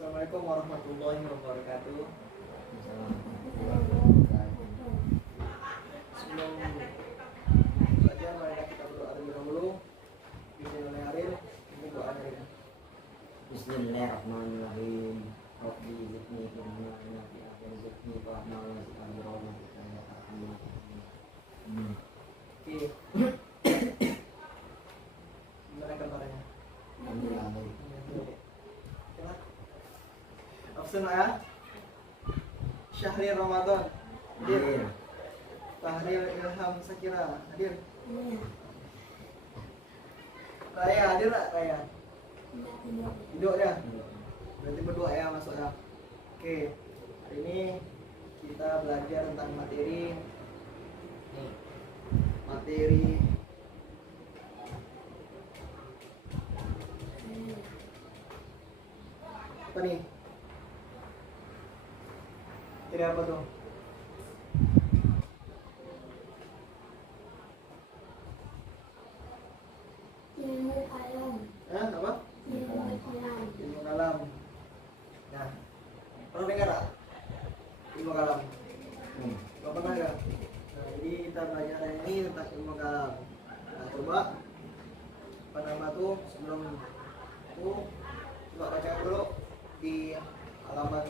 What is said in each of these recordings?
Assalamualaikum warahmatullahi wabarakatuh. Sebelum belajar, marilah kita berdoa terlebih dahulu. Bismillahirrahmanirrahim. Ini doa dari Bismillahirrahmanirrahim. Rabbi zidni ilma nafi'an warzuqni fahma warzuqni rahmatan ya arhamar rahimin. Oke. Gimana kabarnya? Alhamdulillah baik. Coba. Absen ya. Syahril Ramadan. Hadir. Tahlil Ilham Sakira. Hadir. Raya hadir tak Raya? Duduk dah. Berarti berdua ya masuk ya. Oke. Hari ini kita belajar tentang materi apa nih? Materi apa tuh? Ilmu kalam. Apa? Ilmu kalam. Ilmu kalam. Nah, pernah dengar tak? Ilmu kalam. Gak pernah ya? Nah, jadi kita belajar hari ini tentang ilmu kalam. Nah, coba apa nama tuh sebelum itu coba baca dulu di halaman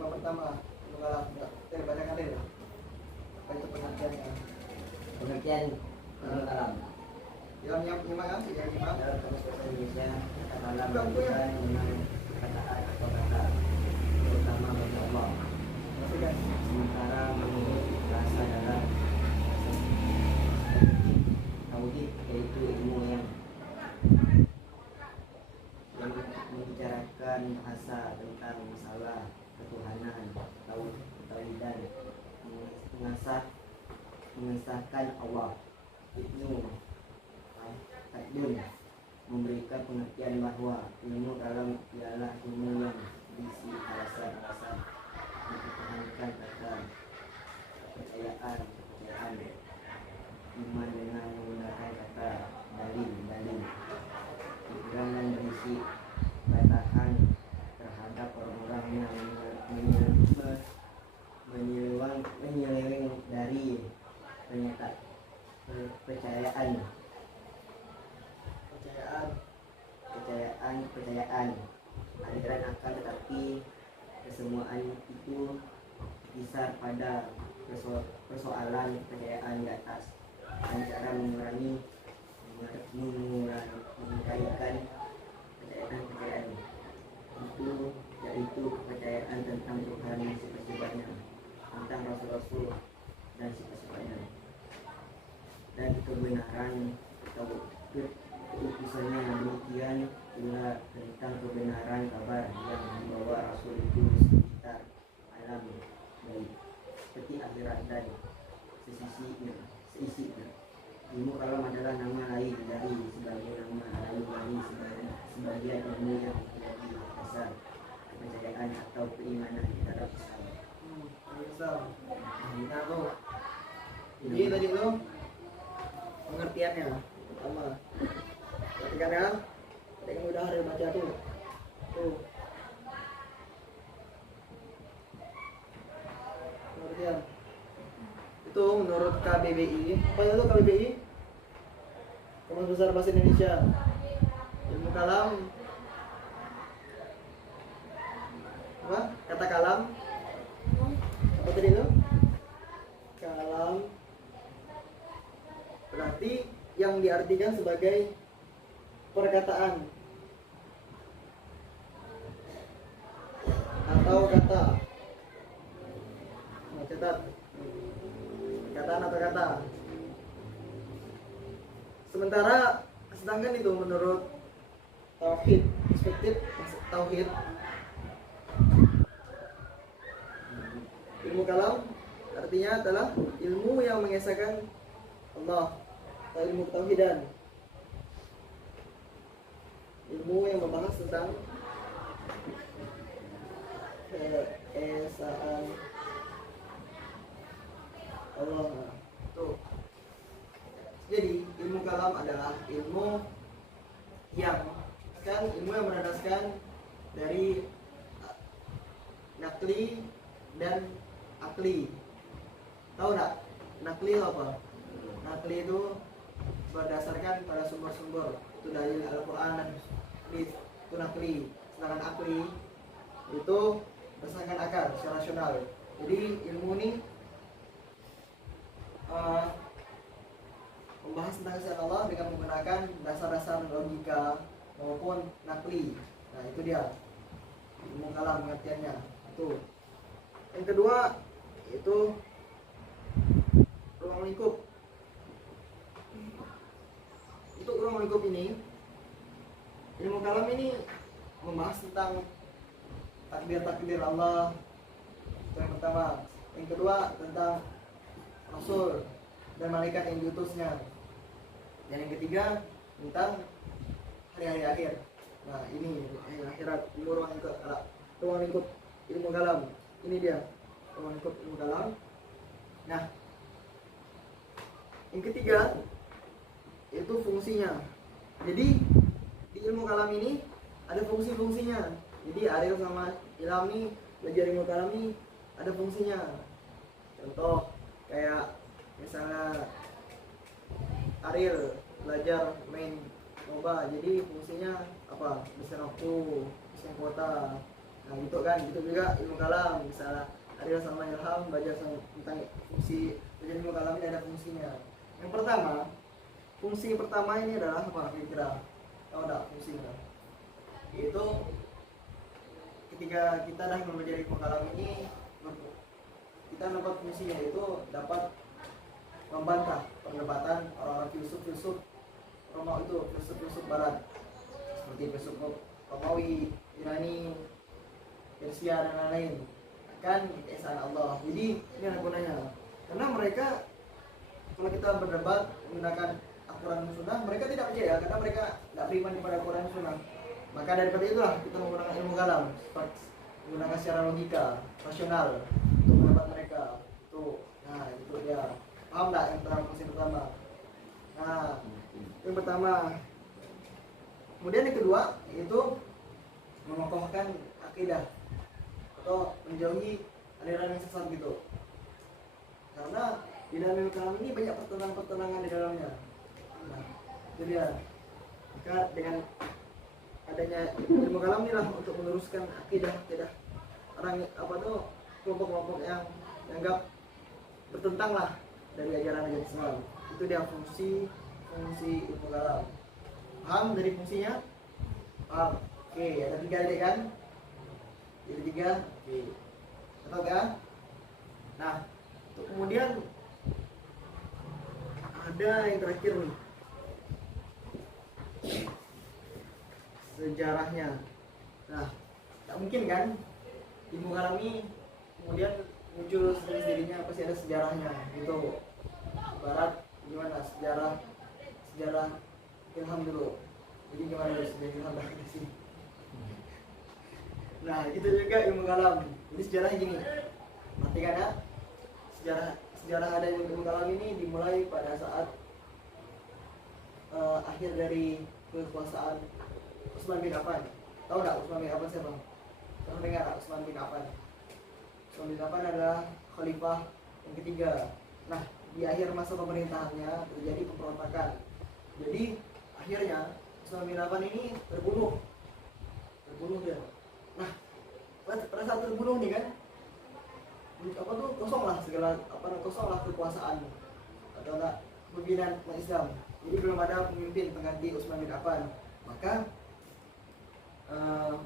pertama ilmu kalam. Kita bacakan deh. Apa itu pengertiannya? Pengertian ilmu kalam. Yang lima kan? Yang lima. Dalam kamus bahasa Indonesia, kata kalam Bukan, bukan mengenal perkataan atau kata, terutama bagi Allah. Masukkan. Sementara menurut bahasa dalam tauhid, yaitu ilmu yang membicarakan bahasa tentang masalah ketuhanan, tauhidan, mengesahkan Allah. Ibnu Takdun memberikan pengertian bahwa ilmu kalam ialah ilmu yang berisi alasan-alasan mempertahankan kata kepercayaan iman dengan menggunakan kata dalil pikiran dan berisi bantahan terhadap orang-orang yang menyeleweng dari kepercayaan aliran akal, tetapi kesemuaan itu besar pada persoalan kepercayaan di atas dan cara menguraikan kepercayaan itu, yaitu kepercayaan tentang Tuhan yang sifat-sifatnya, tentang rasul-rasul dan sifat-sifatnya, dan kebenaran atau keutusannya. Demikian pula tentang kebenaran kabar yang membawa rasul itu sekitar alam baik seperti akhirat dan seisinya. Ilmu kalam adalah nama lain dari sebagai nama lain dari sebagian ilmu yang menjadi dasar kepercayaan atau keimanan terhadap Islam. Islam. Nah tuh. Jadi tadi tuh pengertiannya pertama. Perhatikan ya. Tadi udah ada baca tuh. Tuh. Pengertian. Itu menurut KBBI. Apa itu KBBI? Kamus Besar Bahasa Indonesia. Ilmu kalam. Apa? Kata kalam. Apa tadi itu? Kalam berarti yang diartikan sebagai perkataan atau kata. Nah, catat. Perkataan atau kata. Sementara sedangkan itu menurut tauhid, perspektif tauhid, ilmu kalam artinya adalah ilmu yang mengesahkan Allah atau ilmu ketauhidan, ilmu yang membahas tentang keesaan Allah. Tuh. Jadi ilmu kalam adalah ilmu yang berlandaskan dari nakli dan akli. Tahu nggak? Nakli itu apa? Nakli itu berdasarkan pada sumber-sumber, itu dari Al-Quran dan hadis, itu nakli. Sedangkan akli itu berdasarkan akal, secara rasional. Jadi ilmu ini membahas tentang keesaan Allah dengan menggunakan dasar-dasar logika maupun nakli. Nah itu dia ilmu kalam pengertiannya. Itu. Yang kedua itu ruang lingkup. Untuk ruang lingkup ini, ilmu kalam ini membahas tentang takdir Allah. Itu yang pertama. Yang kedua tentang Rasul dan malaikat yang diutusnya. Dan yang ketiga tentang hari-hari akhir. Nah ini akhirat, ruang lingkup ilmu kalam. Ini dia ruang lingkup ilmu kalam. Nah yang ketiga itu fungsinya. Jadi di ilmu kalam ini ada fungsi-fungsinya. Jadi Ariel sama Ilham nih belajar ilmu kalam nih ada fungsinya. Contoh kayak misalnya Ariel belajar main MOBA, jadi fungsinya apa? Desain waktu, desain kuota. Nah gitu kan, gitu juga ilmu kalam. Misalnya Ariel sama Ilham belajar tentang fungsi belajar ilmu kalam ini ada fungsinya. Yang pertama, fungsi pertama ini adalah apa kira-kira? Tahu enggak fungsinya? Itu ketika kita dah mempelajari ilmu kalam ini, kita dapat fungsinya itu dapat membantah perdebatan orang-orang filsuf filsuf barat seperti filsuf Romawi, Yunani, Persia dan lain-lain kan keesaan Allah. Jadi ini ada gunanya karena mereka kalau kita berdebat menggunakan Al-Quran dan Sunnah, mereka tidak percaya karena mereka tidak beriman kepada Al-Quran dan Sunnah. Maka daripada itulah kita menggunakan ilmu kalam, menggunakan secara logika, rasional untuk mendapat mereka. Tuh, nah itu dia. Paham nggak yang fungsi pertama? Nah, yang pertama. Kemudian yang kedua itu mengokohkan akidah atau menjauhi aliran yang sesat gitu. Karena di dalam ilmu kalam ini banyak pertentangan di dalamnya. Nah, itu dia. Maka dengan adanya ilmu kalam inilah untuk meluruskan akidah orang kelompok-kelompok yang dianggap bertentang lah dari ajaran Islam. Itu dia fungsi ilmu kalam. Paham dari fungsinya? Paham? Oke, ada 3 adik kan? Jadi 3. Oke. Tahu kan? Nah, kemudian ada yang terakhir nih. Sejarahnya. Nah, tak mungkin kan ilmu kalam ini kemudian muncul sendiri-sendirinya, pasti ada sejarahnya gitu. Barat gimana sejarah Ilham dulu. Jadi gimana sejarah Ilham dari sini? Nah, gitu juga ilmu kalam. Jadi sejarahnya gini. Perhatikan ya. Sejarah adanya ilmu kalam ini dimulai pada saat akhir dari kekuasaan Utsman bin Affan. Tahu nggak Utsman bin Affan siapa? Pernah dengar Utsman bin Affan? Utsman bin Affan adalah khalifah yang ketiga. Nah, di akhir masa pemerintahannya terjadi pemberontakan. Jadi akhirnya Utsman bin Affan ini terbunuh dia. Nah, pada saat terbunuh nih kan, kosonglah kekuasaan atau pimpinan Islam. Jadi belum ada pemimpin pengganti Utsman bin Affan. Maka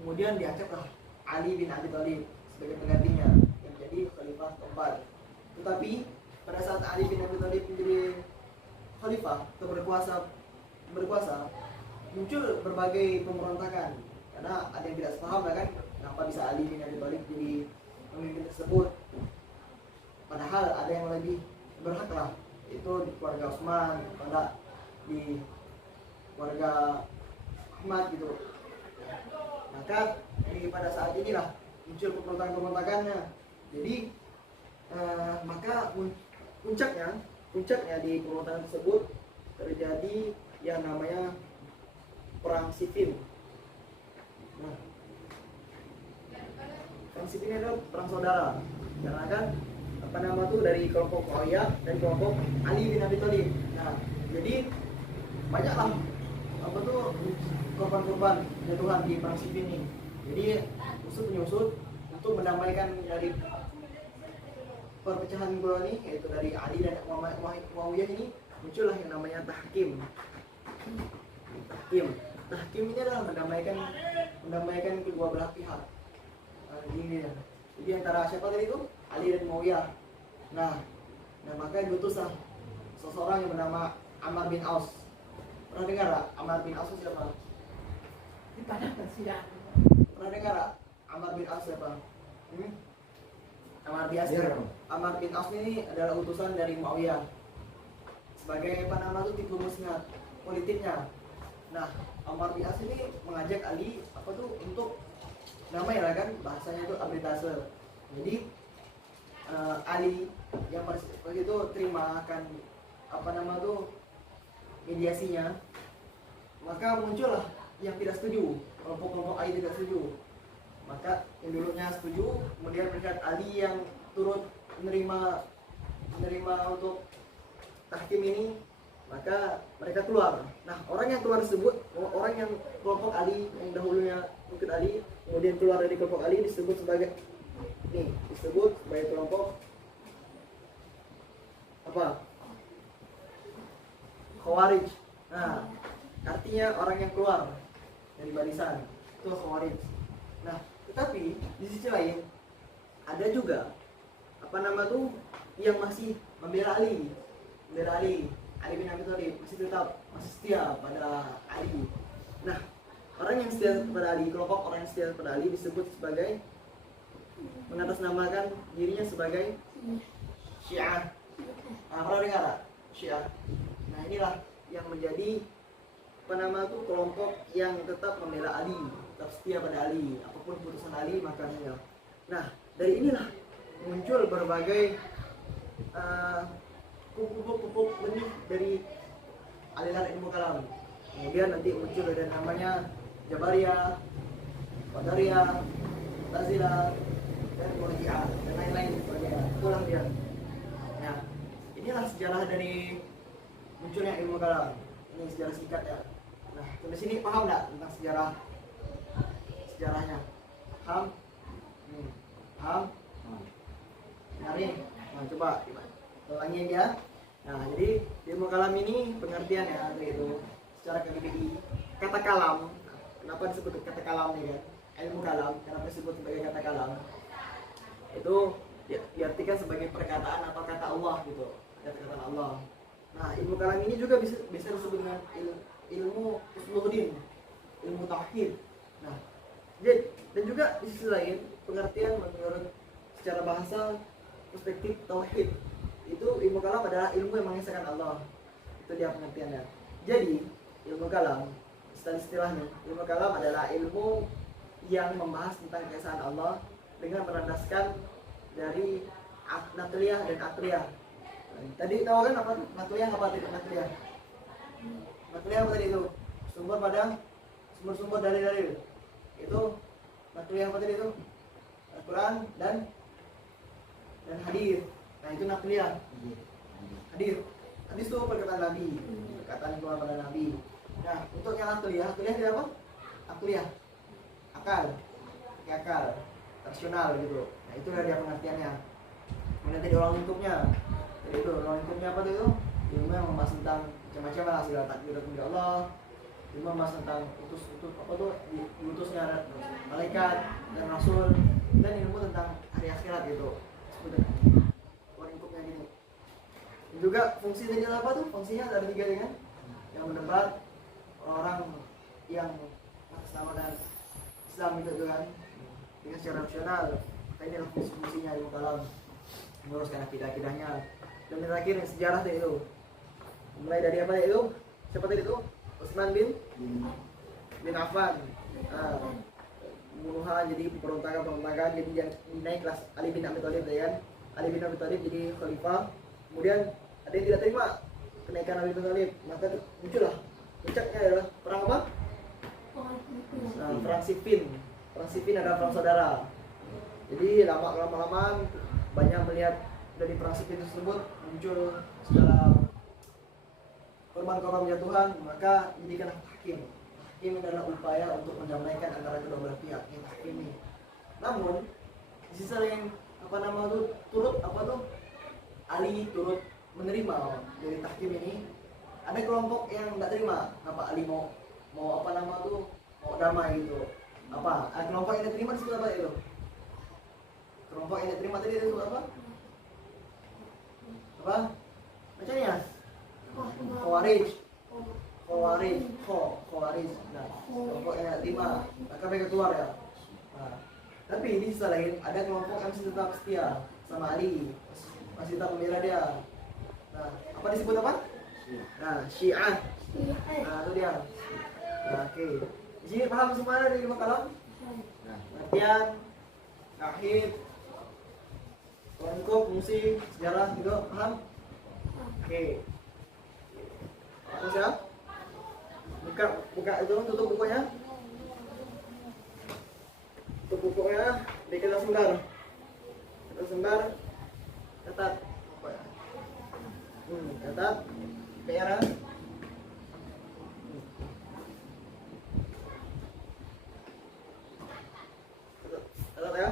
kemudian diangkatlah Ali bin Abi Thalib sebagai penggantinya yang menjadi khalifah keempat. Tetapi pada saat Ali bin Abi Thalib menjadi khalifah atau berkuasa, muncul berbagai pemberontakan karena ada yang tidak sepaham kan kenapa bisa Ali bin Abi Thalib jadi pemimpin tersebut. Padahal ada yang lebih berhak lah, itu di keluarga Utsman, pada di keluarga Ahmad gitu. Maka pada saat inilah muncul pemberontakan-pemberontakannya. Jadi maka puncaknya di pemberontakan tersebut terjadi yang namanya perang sipil. Nah, perang Siffin ini adalah perang saudara. Karena kan apa nama tuh dari kelompok Muawiyah dan kelompok Ali bin Abi Thalib. Nah, jadi banyaklah apa tuh korban-korban jatuhan di perang Siffin ini. Jadi usut menyusut untuk mendamaikan dari perpecahan kedua ini, yaitu dari Ali dan Muawiyah ini, muncullah yang namanya tahkim. Tahkim ini adalah mendamaikan kedua belah pihak. Ini ya. Jadi antara siapa tadi itu? Ali dan Muawiyah. Nah maka diutuslah seseorang yang bernama Ammar bin Aus. Pernah dengar tak? Ammar bin Aus itu siapa? Di padang persidangan. Pernah dengar tak? Ammar bin Aus siapa? Ammar bin Aus ini adalah utusan dari Muawiyah sebagai apa nama itu tipu musnad politiknya. Nah, Ammar bin Aus ini mengajak Ali apa tuh untuk damai lah kan, bahasanya itu arbitrase. Jadi Ali yang waktu itu terima akan apa nama tuh mediasinya, maka muncullah yang tidak setuju, kelompok-kelompok Ali tidak setuju. Maka yang dulunya setuju, kemudian melihat Ali yang turut menerima untuk tahkim ini, maka mereka keluar. Nah, orang yang keluar tersebut, orang yang kelompok Ali yang dahulunya ikut Ali, kemudian keluar dari kelompok Ali disebut sebagai kelompok apa? Khawarij. Nah, artinya orang yang keluar dari barisan itu Khawarij. Nah, tetapi di sisi lain ada juga apa nama tuh yang masih membela Ali bin Abi Thalib, masih setia pada Ali. Nah, orang yang setia pada Ali, kelompok orang yang setia pada Ali disebut sebagai mengatasnamakan dirinya sebagai Syiah. Pernah dengar tak? Syiah. Nah, inilah yang menjadi apa nama tuh kelompok yang tetap membela Ali, tetap setia pada Ali, apapun putusan Ali maka hanya. Nah, dari inilah muncul berbagai pupuk benih dari aliran ilmu kalam. Kemudian nanti muncul ada namanya Jabariyah, Qadariyah, Mu'tazilah, dan Murji'ah dan lain-lain sebagainya. Itulah dia. Nah, inilah sejarah dari munculnya ilmu kalam. Ini sejarah singkat ya. Nah, sampai sini paham nggak tentang sejarahnya? Paham? Paham? Nyari? Nah, coba ulangi aja. Nah, jadi ilmu kalam ini pengertiannya yaitu secara KBBI kata kalam. Kenapa disebut kata kalam nih kan? Ilmu kalam kenapa disebut sebagai kata kalam? Itu diartikan sebagai perkataan atau kata Allah gitu, kata-kata Allah. Nah, ilmu kalam ini juga bisa disebut dengan ilmu usuluddin, ilmu tauhid. Nah, dan juga di sisi lain pengertian menurut secara bahasa perspektif tauhid itu ilmu kalam adalah ilmu yang mengesahkan Allah. Itu dia pengertiannya. Jadi ilmu kalam istilahnya ilmu kalam adalah ilmu yang membahas tentang keesaan Allah dengan merandaskan dari natliyah dan akliyah. Tadi tahu kan apa natliyah, apa tidak natliyah? Natliyah apa tadi itu? Sumber-sumber dalil-dalil. Itu natliyah apa tadi itu? Al-Quran dan hadis. Nah, itu nakliyah. Hadis itu perkataan Nabi, perkataan yang keluar pada Nabi. Nah, untuk yang nakliyah itu apa? Akliyah, akal, rasional gitu. Nah, itulah dia pengertiannya. Kemudian tadi orang lingkupnya. Jadi itu orang lingkupnya apa itu? Ilmu yang membahas tentang macam-macam lah, segala takdir dari Allah. Ilmu membahas tentang utus apa tuh diutusnya malaikat dan rasul, dan ilmu tentang hari akhirat gitu. Orang lingkupnya gini. Dan juga fungsi tadi apa tuh? Fungsinya ada 3 kan? Yang mendebat orang yang mengatasnamakan Islam itu kan dengan secara rasional. Ini adalah fungsinya ilmu kalam, meluruskan akidah-akidahnya. Dan yang terakhir yang sejarah tadi itu mulai dari apa itu? Siapa tadi itu? Utsman bin Affan. Pembunuhan, jadi pemberontakan, jadi yang naik kelas Ali bin Abi Thalib kan? Ali bin Abi Thalib jadi khalifah. Kemudian ada yang tidak terima kenaikan Ali bin Thalib, maka muncullah puncaknya adalah perang apa? Perang Siffin. Perang Siffin adalah perang saudara. Jadi lama-lama banyak melihat dari praksis tersebut muncul segala korban-korban jatuhan, maka jadikan hakim. Hakim adalah upaya untuk mendamaikan antara kedua belah pihak yang hakim ini. Namun di sisi lain Ali turut menerima dari tahkim ini. Ada kelompok yang tidak terima kenapa Ali mau mau damai gitu. Kelompok yang diterima disebut apa itu? Kelompok yang diterima tadi disebut apa? Bacanya? Khawarij. Nah, kelompok yang terima, maka mereka keluar ya. Nah, tapi di sisi lain ada kelompok yang masih tetap setia sama Ali, masih tetap membela dia. Nah, apa disebut apa? Nah, Syiah. Nah, itu dia. Nah, oke. Di sini paham semua dari 5 kalam? Latihan, akhir, lengkap, fungsi, sejarah juga paham? Oke. Terus ya? Buka itu, tutup bukunya. Tutup bukunya, bikin lembar. Lembar, catat. Catat. PR. Catat ya.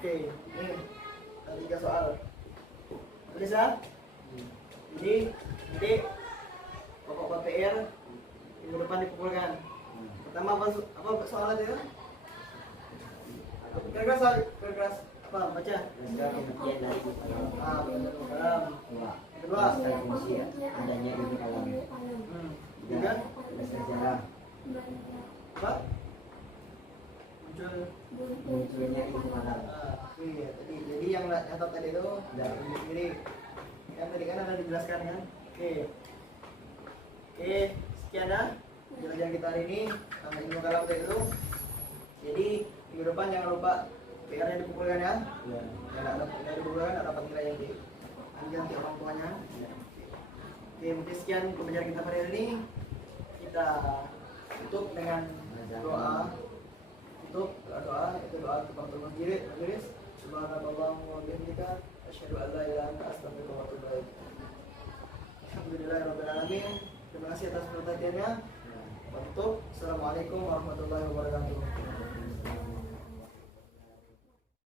Oke, ini ada 3 soal. Tulis ya. Jadi pokok PR minggu depan dipukulkan. Pertama apa soalnya itu? Kira-kira apa? Baca. Pengertian dari buku kalam. Kalam. Kedua. Fungsi adanya ilmu kalam. Tiga. Sejarah. Apa? Munculnya ilmu kalam. Iya, jadi yang catat tadi itu dari sendiri. Yang tadi kan ada dijelaskan kan? Oke, sekian ya pelajaran kita hari ini tentang ilmu kalam tadi itu. Jadi minggu depan jangan lupa PR-nya dikumpulkan ya. Yang dikumpulkan ada dapat nilai yang diambil nanti orang tuanya. Oke, mungkin sekian pembelajaran kita hari ini. Kita tutup dengan doa. Itu doa kepada majelis. Subhanallah wa bihamdika asyhadu an la ilaha illa anta astaghfiruka wa atubu ilaik. Alhamdulillahirabbil alamin. Terima kasih atas perhatiannya. Tutup. Assalamualaikum warahmatullahi wabarakatuh.